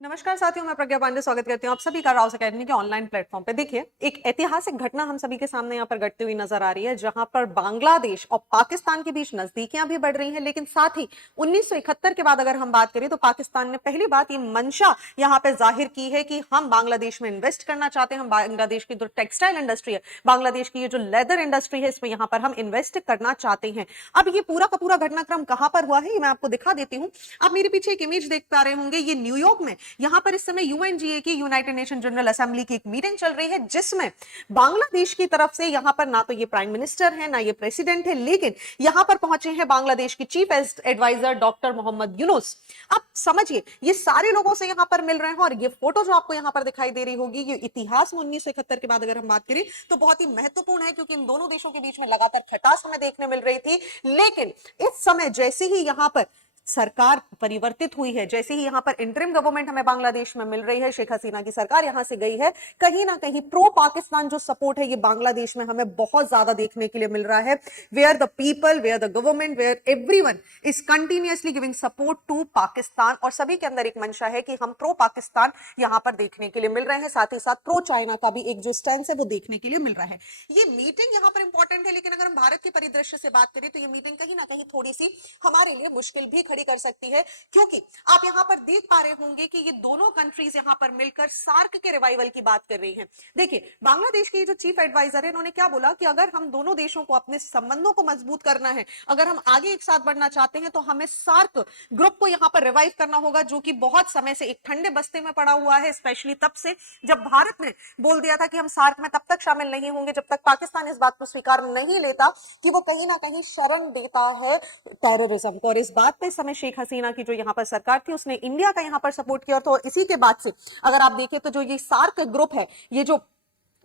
नमस्कार साथियों, मैं प्रज्ञा पांडे स्वागत करती हूँ आप सभी का राउस एकेडमी के ऑनलाइन प्लेटफॉर्म पे। देखिए, एक ऐतिहासिक घटना हम सभी के सामने यहाँ पर घटती हुई नजर आ रही है, जहां पर बांग्लादेश और पाकिस्तान के बीच नजदीकियां भी बढ़ रही हैं, लेकिन साथ ही 1971 के बाद अगर हम बात करें तो पाकिस्तान ने पहली बात ये मंशा यहाँ पे जाहिर की है कि हम बांग्लादेश में इन्वेस्ट करना चाहते हैं। हम बांग्लादेश की जो टेक्सटाइल इंडस्ट्री है, बांग्लादेश की ये जो लेदर इंडस्ट्री है, इसमें यहाँ पर हम इन्वेस्ट करना चाहते हैं। अब ये पूरा का पूरा घटनाक्रम कहां पर हुआ है, ये मैं आपको दिखा देती हूँ। आप मेरे पीछे एक इमेज देख पा रहे होंगे, ये न्यूयॉर्क में यहां पर इस समय यूएनजीए की, यूनाइटेड नेशन जनरल असेंबली की एक मीटिंग चल रही है, जिसमें बांग्लादेश की तरफ से यहां पर ना तो ये प्राइम मिनिस्टर है ना ये प्रेसिडेंट है, लेकिन यहां पर पहुंचे हैं बांग्लादेश की chief adviser doctor Mohammad Yunus. अब समझिए, ये सारे लोगों से यहां पर मिल रहे हैं, और ये फोटो जो आपको यहां पर दिखाई दे रही होगी, ये इतिहास में 1971 के बाद अगर हम बात करें तो बहुत ही महत्वपूर्ण है, क्योंकि इन दोनों देशों के बीच में लगातार खटास हमें देखने मिल रही थी। लेकिन इस समय जैसे ही यहां पर सरकार परिवर्तित हुई है, जैसे ही यहां पर इंटरिम गवर्नमेंट हमें बांग्लादेश में मिल रही है, शेख हसीना की सरकार यहां से गई है, कहीं ना कहीं प्रो पाकिस्तान जो सपोर्ट है ये बांग्लादेश में हमें बहुत ज्यादा देखने के लिए मिल रहा है। Where the people, where the government, where everyone is continuously giving support to Pakistan, और सभी के अंदर एक मंशा है कि हम प्रो पाकिस्तान यहां पर देखने के लिए मिल रहे हैं। साथ ही साथ प्रो चाइना का भी एक जो स्टैंड है वो देखने के लिए मिल रहा है। ये मीटिंग यहां पर इंपॉर्टेंट है, लेकिन अगर हम भारत के परिदृश्य से बात करें तो ये मीटिंग कहीं ना कहीं थोड़ी सी हमारे लिए मुश्किल भी खड़ी कर सकती है, क्योंकि आप यहां पर देख पा रहे होंगे कि ये दोनों कंट्रीज यहां पर मिलकर सार्क के रिवाइवल की बात कर रही हैं। देखिए, बांग्लादेश के जो चीफ एडवाइजर है, इन्होंने क्या बोला कि अगर हम दोनों देशों को अपने संबंधों को मजबूत करना है, अगर हम आगे एक साथ बढ़ना चाहते हैं, तो हमें सार्क ग्रुप को यहां पर रिवाइव करना होगा, जो कि बहुत समय से एक ठंडे बस्ते में पड़ा हुआ है, स्पेशली तब से जब भारत ने बोल दिया था कि हम सार्क में तब तक शामिल नहीं होंगे जब तक पाकिस्तान इस बात को स्वीकार नहीं लेता कि वो कहीं ना कहीं शरण देता है टेररिज्म को। और इस बात पे समय शेख हसीना की जो यहाँ पर सरकार थी, उसने इंडिया का यहाँ पर सपोर्ट किया। तो इसी के बाद से अगर आप देखें तो जो ये सार्क ग्रुप है, ये जो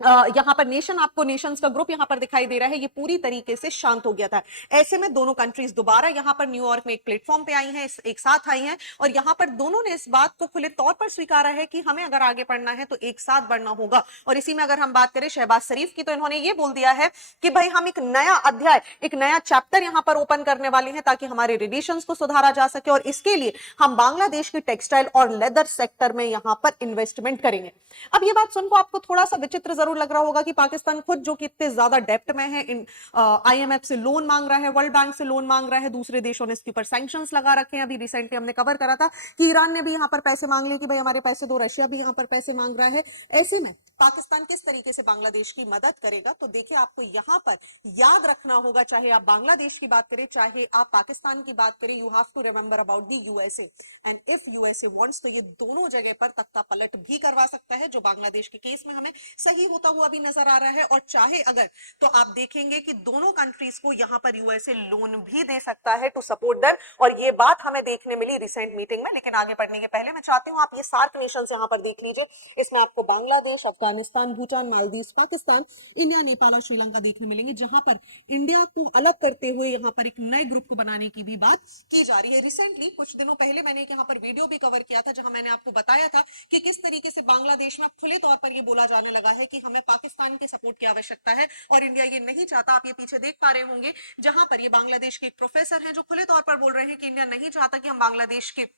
यहां पर नेशन, आपको नेशंस का ग्रुप यहां पर दिखाई दे रहा है, ये पूरी तरीके से शांत हो गया था। ऐसे में दोनों कंट्रीज दोबारा यहां पर न्यूयॉर्क में एक प्लेटफॉर्म पे आई हैं, एक साथ आई हैं, और यहां पर दोनों ने इस बात को खुले तौर पर स्वीकारा है कि हमें अगर आगे बढ़ना है तो एक साथ बढ़ना होगा। और इसी में अगर हम बात करें शहबाज शरीफ की, तो इन्होंने ये बोल दिया है कि भाई हम एक नया अध्याय, एक नया चैप्टर यहां पर ओपन करने वाले हैं, ताकि हमारे रिलेशंस को सुधारा जा सके, और इसके लिए हम बांग्लादेश की टेक्सटाइल और लेदर सेक्टर में यहां पर इन्वेस्टमेंट करेंगे। अब ये बात सुनकर आपको थोड़ा सा विचित्र जरूर लग रहा होगा कि पाकिस्तान खुद जो कि इतने ज्यादा डेप्ट में है, आईएमएफ से लोन मांग रहा है, वर्ल्ड बैंक से लोन मांग रहा है, दूसरे देशों ने इसके ऊपर सैंक्शंस लगा रखे हैं। अभी रिसेंटली हमने कवर करा था कि ईरान ने भी यहां पर पैसे मांग लिए कि भाई हमारे पैसे दो, रशिया भी यहां पर पैसे मांग रहा है। ऐसे में पाकिस्तान किस तरीके से बांग्लादेश की मदद करेगा, तो देखिए आपको यहां पर याद रखना होगा, चाहे आप बांग्लादेश की बात करें चाहे आप पाकिस्तान की बात करें, you have to remember about the USA, and if USA wants तो ये दोनों जगह पर तख्ता पलट भी करवा सकता है, जो बांग्लादेश के केस में हमें सही होता हुआ भी नजर आ रहा है। और चाहे अगर तो आप देखेंगे कि दोनों कंट्रीज को यहां पर यूएसए लोन भी दे सकता है टू सपोर्ट देम, और ये बात हमें देखने मिली रिसेंट मीटिंग में। लेकिन आगे बढ़ने के पहले मैं चाहती हूं आप ये सार्क नेशंस यहां पर देख लीजिए। इसमें आपको बांग्लादेश, अफगानिस्तान, भूटान, मालदीव, पाकिस्तान, इंडिया, नेपाल और श्रीलंका देखने मिलेंगे, जहां पर इंडिया को अलग करते हुए यहां पर एक नए ग्रुप को बनाने की भी बात की जा रही है। रिसेंटली कुछ दिनों पहले मैंने एक यहां पर वीडियो भी कवर किया था, जहां मैंने आपको बताया था कि किस तरीके से बांग्लादेश में खुले तौर पर यह बोला जाने लगा है कि हमें पाकिस्तान के सपोर्ट की आवश्यकता है, और इंडिया ये नहीं चाहता। आप ये पीछे देख पा रहे होंगे, जहां पर ये बांग्लादेश के एक प्रोफेसर हैं जो खुले तौर पर बोल रहे हैं कि इंडिया नहीं चाहता कि हम बांग्लादेश के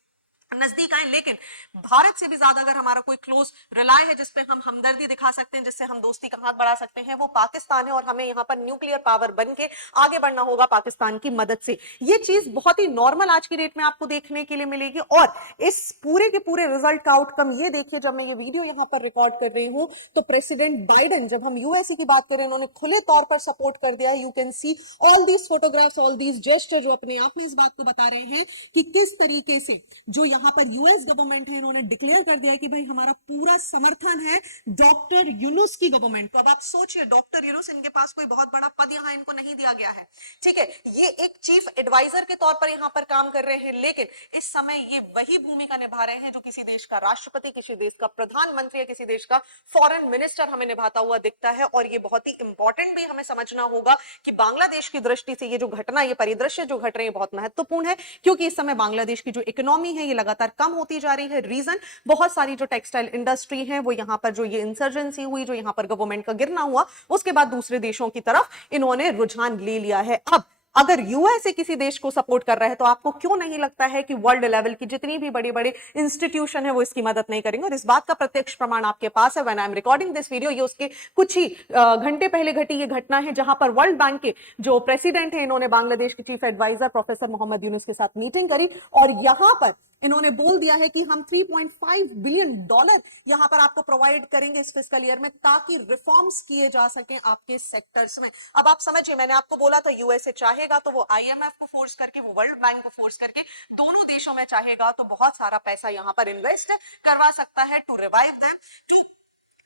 नजदीक आए, लेकिन भारत से भी ज्यादा अगर हमारा कोई क्लोज रिलाय है जिसपे हम हमदर्दी दिखा सकते हैं, जिससे हम दोस्ती का हाथ बढ़ा सकते हैं, वो पाकिस्तान है। और हमें यहाँ पर न्यूक्लियर पावर बन के आगे बढ़ना होगा पाकिस्तान की मदद से। ये चीज बहुत ही नॉर्मल आज की डेट में आपको देखने के लिए मिलेगी। और इस पूरे के पूरे रिजल्ट का आउटकम ये देखिए, जब मैं ये वीडियो यहाँ पर रिकॉर्ड कर रही हूँ, तो प्रेसिडेंट बाइडेन, जब हम यूएसए की बात करें, उन्होंने खुले तौर पर सपोर्ट कर दिया है। You can see all these photographs, all these gesture, जो अपने आप में इस बात को बता रहे हैं कि किस तरीके से जो यहाँ पर यूएस गवर्नमेंट है, इन्होंने डिक्लेयर कर दिया है कि भाई हमारा पूरा समर्थन है डॉक्टर यूनुस की गवर्नमेंट को। अब आप सोचिए, डॉक्टर यूनुस, इनके पास कोई बहुत बड़ा पद यहाँ इनको नहीं दिया गया है, ठीक है, ये एक चीफ एडवाइजर के तौर पर यहाँ पर काम कर रहे हैं, लेकिन इस समय ये वही भूमिका निभा रहे हैं जो किसी देश का राष्ट्रपति, किसी देश का प्रधानमंत्री या किसी देश का फॉरेन मिनिस्टर हमें निभाता हुआ दिखता है। और ये बहुत ही इंपॉर्टेंट भी हमें समझना होगा कि बांग्लादेश की दृष्टि से ये जो घटना, ये परिदृश्य जो घट रहे हैं बहुत महत्वपूर्ण है, क्योंकि इस समय बांग्लादेश की जो इकोनॉमी है ये लगातार कम होती जा रही है। रीजन, बहुत सारी जो टेक्सटाइल इंडस्ट्री है वो यहां पर जो ये इंसर्जेंसी हुई, जो यहां पर गवर्नमेंट का गिरना हुआ, उसके बाद दूसरे देशों की तरफ इन्होंने रुझान ले लिया है। अब अगर यूएसए किसी देश को सपोर्ट कर रहा है तो आपको क्यों नहीं लगता है कि वर्ल्ड लेवल की जितनी भी बड़ी बड़ी इंस्टीट्यूशन है वो इसकी मदद नहीं करेंगे? और इस बात का प्रत्यक्ष प्रमाण आपके पास है। When I am recording this video, ये उसके कुछ ही घंटे पहले घटी ये घटना है जहां पर वर्ल्ड बैंक के जो प्रेसिडेंट है, इन्होंने बांग्लादेश के chief adviser professor Mohammad Yunus के साथ मीटिंग करी और यहां पर इन्होंने बोल दिया है कि हम 3.5 बिलियन डॉलर यहां पर आपको प्रोवाइड करेंगे इस फिस्कल ईयर में, ताकि रिफॉर्म्स किए जा सके आपके सेक्टर्स में। अब आप समझिए, मैंने आपको बोला था यूएसए चाहेगा तो वो आईएमएफ को फोर्स करके, वो वर्ल्ड बैंक को फोर्स करके दोनों देशों में चाहेगा तो बहुत सारा पैसा यहां पर इन्वेस्ट करवा सकता है to revive them,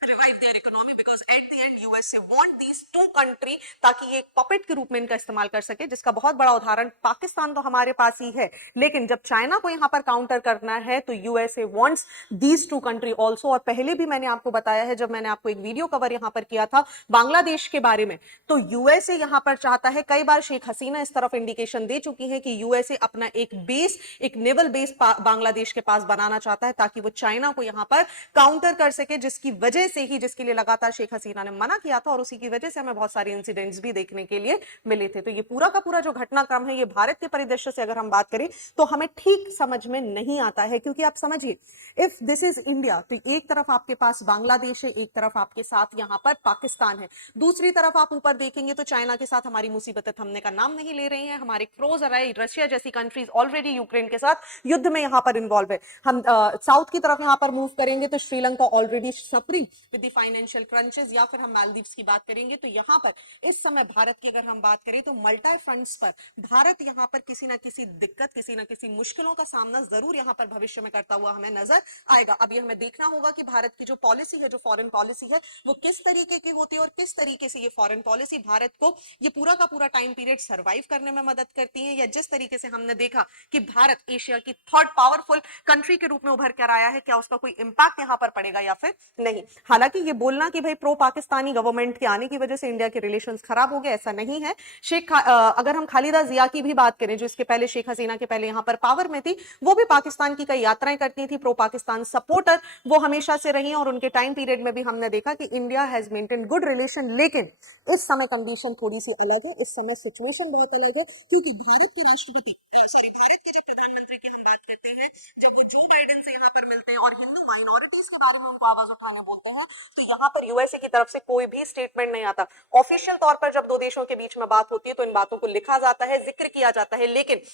revive their economy, because at the end USA want these two country ताकि ये एक पपेट के रूप में इनका इस्तेमाल कर सके, जिसका बहुत बड़ा उदाहरण पाकिस्तान तो हमारे पास ही है। लेकिन जब चाइना को यहां पर काउंटर करना है तो USA wants these two country also। और पहले भी मैंने आपको बताया है, जब मैंने आपको एक वीडियो कवर यहां पर किया था बांग्लादेश के बारे में, तो यूएसए यहां पर चाहता है, कई बार शेख हसीना इस तरफ इंडिकेशन दे चुकी है कि यूएसए अपना एक बेस, एक नेवल बेस बांग्लादेश के पास बनाना चाहता है ताकि वो चाइना को यहां पर काउंटर कर सके, जिसकी वजह से ही, जिसके लिए लगातार शेख हसीना ने मना किया था और उसी की वजह से हमें बहुत सारे इंसिडेंट्स भी देखने के लिए मिले थे। तो ये पूरा का पूरा जो घटनाक्रम है, ये भारत के परिदृश्य से अगर हम बात करें तो हमें ठीक समझ में नहीं आता है, क्योंकि आप समझिए, इफ दिस इज इंडिया तो एक तरफ आपके पास बांग्लादेश है, एक तरफ आपके साथ यहां पर पाकिस्तान है, दूसरी तरफ आप ऊपर देखेंगे तो चाइना के साथ हमारी मुसीबतें थमने का नाम नहीं ले रही हैं। हमारे क्लोज अराई रशिया जैसी कंट्रीज ऑलरेडी यूक्रेन के साथ युद्ध में यहां पर इन्वॉल्व है। हम साउथ की तरफ यहां पर मूव करेंगे तो Sri Lanka already suffering with the financial crunches, या फिर हम मालदीव्स की बात करेंगे तो यहां पर इस समय भारत की अगर हम बात करें तो मल्टी फ्रंट्स पर भारत यहां पर किसी ना किसी दिक्कत, किसी ना किसी मुश्किलों का सामना जरूर यहां पर भविष्य में करता हुआ हमें नजर आएगा। अब ये हमें देखना होगा कि भारत की जो पॉलिसी है, जो फॉरेन पॉलिसी है, वो किस तरीके की होती है और किस तरीके से ये फॉरेन पॉलिसी भारत को ये पूरा का पूरा टाइम पीरियड सर्वाइव करने में मदद करती है, या जिस तरीके से हमने देखा कि भारत एशिया की थर्ड पावरफुल कंट्री के रूप में उभर कर आया है, क्या उसका कोई इंपैक्ट यहां पर पड़ेगा या फिर नहीं। हालांकि ये बोलना कि भाई प्रो पाकिस्तानी गवर्नमेंट के आने की वजह से इंडिया के रिलेशंस खराब हो गए, ऐसा नहीं है। अगर हम खालिदा जिया की भी बात करें, जो इसके पहले शेख हसीना के पहले यहां पर पावर में थी, वो भी पाकिस्तान की कई यात्राएं करती थी, प्रो पाकिस्तान सपोर्टर वो हमेशा से रही, और उनके टाइम पीरियड में भी हमने देखा कि India has maintain good relation. लेकिन इस समय कंडीशन थोड़ी सी अलग है, इस समय सिचुएशन बहुत अलग है, क्योंकि भारत के राष्ट्रपति भारत के जब प्रधानमंत्री की हम बात करते हैं, जब वो जो बाइडेन से यहाँ पर मिलते हैं और हिंदू माइनॉरिटीज के बारे में उनको आवाज उठाने बोलते हैं, तो यहाँ पर यूएसए की तरफ से कोई भी स्टेटमेंट नहीं आता। ऑफिशियल तौर पर जब दो देशों के बीच में बात होती है तो इन बातों को लिखा जाता है, जिक्र किया जाता है, लेकिन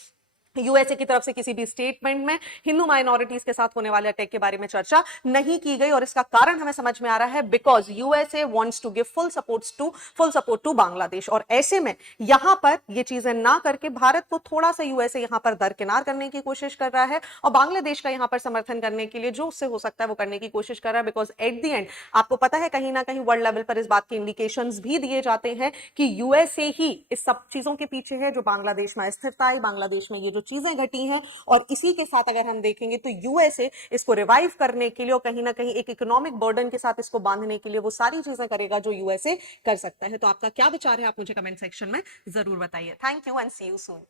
यूएसए की तरफ से किसी भी स्टेटमेंट में हिंदू माइनॉरिटीज के साथ होने वाले अटैक के बारे में चर्चा नहीं की गई। और इसका कारण हमें समझ में आ रहा है, because USA wants to give full support to Bangladesh. और ऐसे में यहां पर ये चीजें ना करके भारत को थोड़ा सा यूएसए यहां पर दरकिनार करने की कोशिश कर रहा है और बांग्लादेश का यहां पर समर्थन करने के लिए जो उससे हो सकता है वो करने की कोशिश कर रहा है। बिकॉज एट द एंड आपको पता है, कहीं ना कहीं वर्ल्ड लेवल पर इस बात के इंडिकेशंस भी दिए जाते हैं कि यूएसए ही इस सब चीजों के पीछे है, जो बांग्लादेश में अस्थिरता है, बांग्लादेश में ये जो चीजें घटी हैं। और इसी के साथ अगर हम देखेंगे तो यूएसए इसको रिवाइव करने के लिए और कहीं ना कहीं एक इकोनॉमिक बर्डन के साथ इसको बांधने के लिए वो सारी चीजें करेगा जो यूएसए कर सकता है। तो आपका क्या विचार है, आप मुझे कमेंट सेक्शन में जरूर बताइए। Thank you and see you soon.